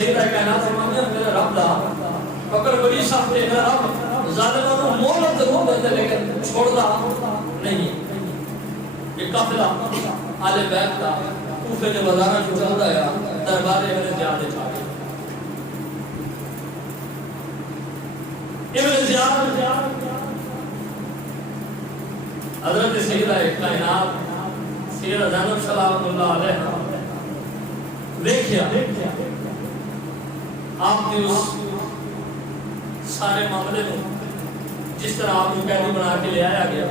سیدہ کائنات فرمایا میرا رب دا فکر بڑی سخت ہے، میرا رب ظالموں کو مہلت ضرور دیتے لیکن چھوڑتا نہیں۔ یہ قافلہ آل بیت کا کوفے کے بازاروں میں چلتا ہے، دربار ابن زیاد چھا گئے۔ ابن زیاد حضرت سیدہ کائنات سیدہ زینب سلام اللہ علیہ دیکھیا آپ نے اس سارے معاملے کو جس طرح آپ کو قیدی بنا کے لے آیا گیا،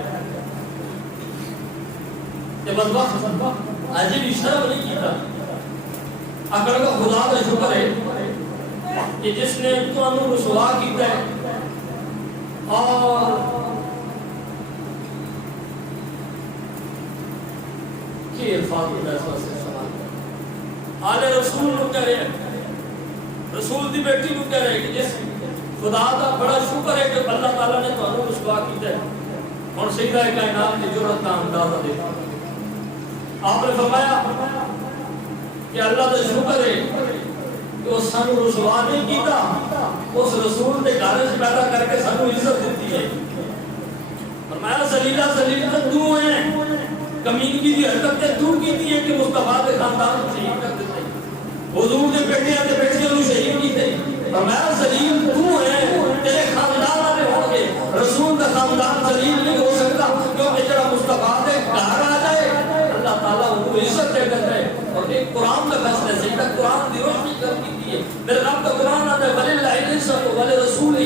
کہ بس وقت عجیب شرم نہیں کیتا، اکڑ کا خدا کا شکر ہے کہ جس نے تو انہوں رسوا کیتا ہے اور کہ الفاظ کو ایسا سے سوال آل رسول کو کہہ رہے ہیں، رسول دی بیٹی کو کہہ رہے ہیں کہ جس خدا کا بڑا شکر ہے کہ اللہ تعالیٰ نے تو انہوں رسوا کیتا ہے۔ اور سیدہ کائنات کی جرات کا اندازہ دیکھا، آپ نے فرمایا کہ اللہ کا شکر ہے کہ وہ سانو رسوا نہیں کیتا، اس رسول کے گھر سے پیدا کر کے سانو عزت دیتی ہے۔ فرمایا ذلیلہ ذلیلہ تو ہیں، کمینگی دی حرکت تو کیتی ہے کہ مصطفیٰ کے خاندان کو شہید کر دیتے، حضور کے بیٹیاں کے بیٹیاں کو شہید کیتے۔ فرمایا ذلیل تو ہیں، تیرے خاندان والے ہوں گے، رسول کا خاندان ذلیل نہیں ہو سکتا، کیونکہ جڑا مصطفیٰ کے گھر آ جائے اللہ تعالیٰ ان کو عزت دے دیتا ہے۔ اور ایک قرآن کا فیصلہ ہے، سیدہ قرآن دی روشنی کر کی ہے، میرے رب کا قرآن آتا ہے وَلِلَّهِ الْعِزَّةُ وَلِرَسُولِهِ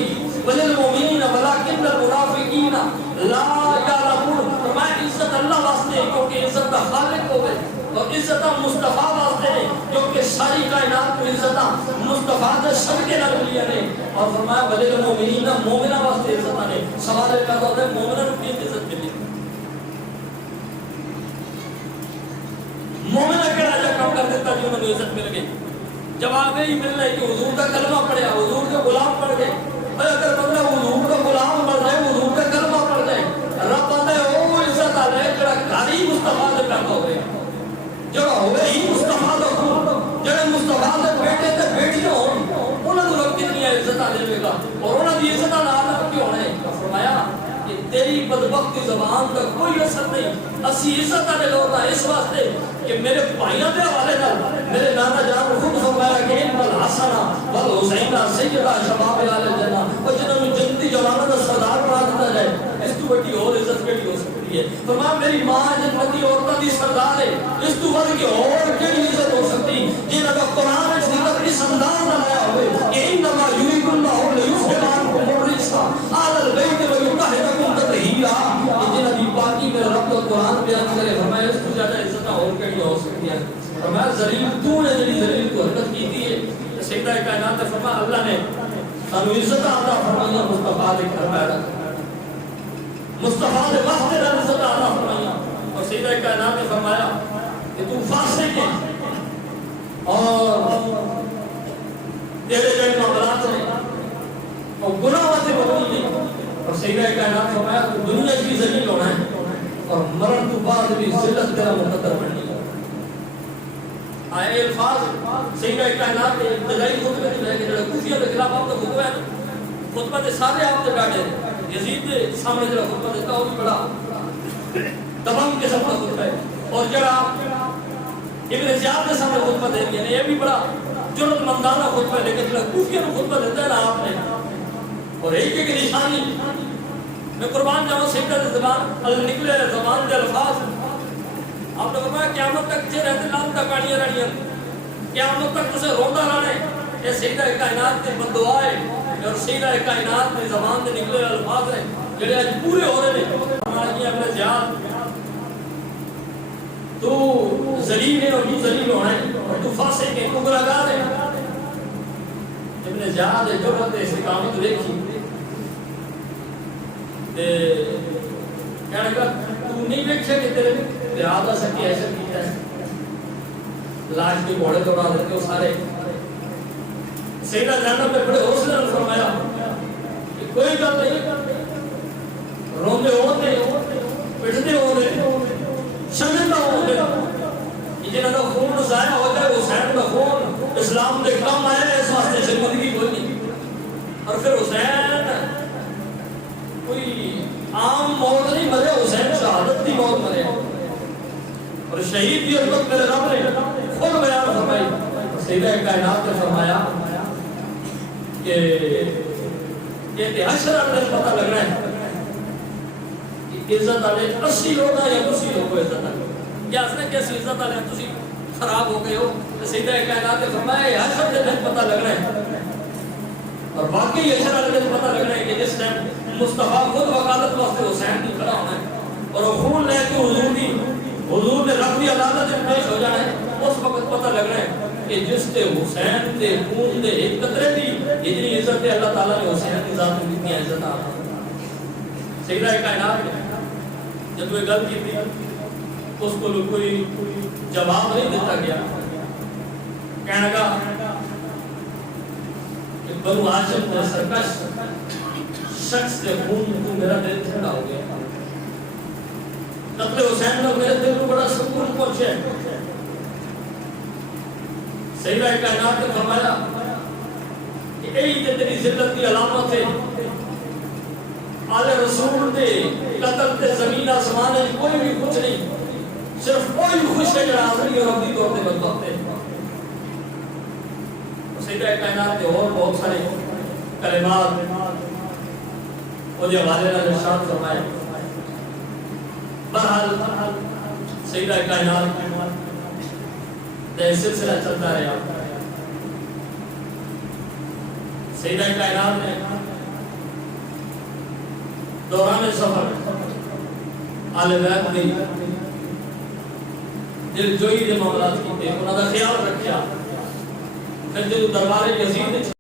وَلِلْمُؤْمِنِينَ وَلَكِنَّ الْمُنَافِقِينَ لَا يَعْلَمُونَ۔ فرمایا عزت اللہ واسطے ہے کیونکہ عزت کا خالق ہوئے، اور عزت مصطفیٰ واسطے ہے کیونکہ ساری کائنات کو عزت مصطفیٰ کے صدقے نہ ملیا نے۔ اور فرمایا وَلِلْمُؤْمِنِينَ مومنہ واسطے عزت نے۔ سوال ہے پیدا ہوتا ہے مومنہ کو کیوں عزت ملی؟ مومنہ کہڑا جا کام کر دیتا جو انہوں نے عزت مل گئی؟ جواب یہی ملنا ہے کہ حضور کا کلمہ پڑھیا، حضور کے غلام پڑھ گئے۔ اور اگر بندہ حضور کا غلام پڑھ جائے، حضور کا کلمہ پڑھ جائے، رب آتا ہے وہ عزت آ جائے جڑا گھر ہی مصطفیٰ سے پیدا ہوئے، جڑا ہوئے ہی مصطفیٰ کا خون، جڑے مصطفیٰ سے بیٹے تے بیٹیاں ہوں انہوں نے رب کتنی عزت آ دے گا، اور انہوں نے عزت آ نام کیوں ہونے؟ فرمایا کہ تیری بدبختی زبان کا کوئی اثر نہیں، اسی عزت آنے لوٹا اس واسطے کہ میرے بھائیوں کے حوالے نال میرے نانا جان کو خود فرمایا کہ ان الحسن والحسین سیدہ شباب اہل جنہ، اور جنہوں نے جنتی جوانوں کا سردار بنا دیتا جائے، اس تو بڑی اور عزت کیڑی ہو سکتی ہے؟ فرمایا میری ماں جنتی عورتوں کی سردار ہے، اس تو بڑھ کے اور کیڑی عزت ہو سکتی جنہاں کا قرآن میں ذکر اس انداز میں آیا ہوئے کہ انما یرید اللہ لیصلحکم الرجس اہل البیت ویطہرکم تطہیرا، جنہاں دی پاکی میں رب کا قرآن بیان کرے۔ فرمایا اس تو زیادہ عزت اور کیڑی ہو سکتی ہے؟ فرمایا ذلیل تو نے جڑی ذلیل کو حرکت کی تھی ہے۔ سیدہ کائنات نے فرمایا اللہ نے سانو عزت عطا فرمائی مصطفیٰ کے گھر پیدا مصطفیٰ کے واسطے عزت عطا فرمائی۔ اور سیدہ کائنات نے فرمایا کہ تو فاسق ہے اور تیرے جڑے معاملات ہیں اور گناہ سے مبنی نہیں، اور سیدہ کائنات فرمایا تو دنیا کی ذلیل ہونا ہے اور مرن تو بعد بھی ذلت تیرا مقدر بننی ہے۔ آئے الفاظ سیدہ کائنات کے ابتدائی خطبے میں ہے کہ جڑا کوفیہ کے خلاف آپ کا خطبہ ہے، خطبہ دے سارے آپ سے بیٹھے یزید کے سامنے جڑا خطبہ دیتا وہ بھی بڑا دبنگ قسم کا خطبہ ہے، اور جڑا ابن زیاد کے سامنے خطبہ دے رہی ہے یہ بھی بڑا جرات مندانہ خطبہ ہے، لیکن جڑا کوفیہ میں خطبہ دیتا ہے نا آپ نے، اور ایک ایک نشانی میں قربان جاؤں سیدہ زبان نکلے زبان کے الفاظ آپ نے فرمایا قیامت تک جے رہتے لال تک گاڑیاں رہنیاں، قیامت تک تسے روندہ رہنے، یہ سیدہ کائنات کے بددعا ہے، اور سیدہ کائنات میں زبان سے نکلے الفاظ ہیں جڑے آج پورے ہو رہے ہیں۔ ہمارا اپنے زیاد تو ذلیل ہے اور تو ذلیل ہونا ہے اور تو فاسق ہے، تو گناہگار ہے۔ ابن زیاد جرأت استقامت دیکھی کہنے کا تو نہیں دیکھے کہ تیرے لہذا سکی ایسا کیتا ہے، لاش کے گھوڑے دوڑا دیتے ہو سارے۔ سیدہ زینب نے بڑے حوصلے نے فرمایا کہ کوئی گل نہیں، روندے ہوتے پٹھتے ہوتے شرمندہ ہوتے، جنہاں کا خون ضائع ہو جائے حسین کا خون اسلام دے کم آئے سیدہ کائنات نے فرمایا کہ یہ حشر والے پتہ لگ رہا ہے کہ عزت والے 80 لوگ ہیں یا 80 لوگ کو عزت والے کیا اس نے کیسی عزت والے تسی خراب ہو گئے ہو. سیدہ کائنات نے فرمایا یہ حشر کے دن پتہ لگ رہا ہے اور باقی حشر والے دن پتہ لگ رہا ہے کہ جس ٹائم مصطفیٰ خود وکالت واسطے حسین کی کھڑا ہونا ہے اور وہ خون لے کے حضور نے رب کی عدالت میں پیش ہو جانا ہے. اس وقت پتہ لگ رہا ہے کہ جس تے حسین تے خون دے ایک قطرے دی اتنی عزت ہے اللہ تعالیٰ نے حسین کی ذات میں کتنی عزت آ سیدہ کائنات نے جب وہ گل کی تھی اس کو کوئی جواب نہیں دیتا گیا. کہنے لگا کہ بنو ہاشم نے سرکش شخص کے خون کو میرا دل ٹھنڈا ہو گیا. قتل حسین میں میرے دل کو بڑا سکون پہنچے. سیدہ کائنات نے فرمایا کہ یہی تیری ذلت کی علامت ہے. آل رسول دے قتل تے زمین آسمان ہے کوئی بھی کچھ نہیں صرف کوئی بھی خوش ہے جڑا آخری اور ابدی طور پہ بدبخت ہے. سیدہ کائنات کے اور بہت سارے کلمات وہ جو حوالے نے ارشاد فرمائے. بہرحال سیدہ کائنات کا سلسلہ چلتا رہا. سیدہ کائنات نے دوران سفر آل بیت دی دل جوئی دے معاملات کیتے انہاں دا خیال رکھیا. پھر جو دربار یزید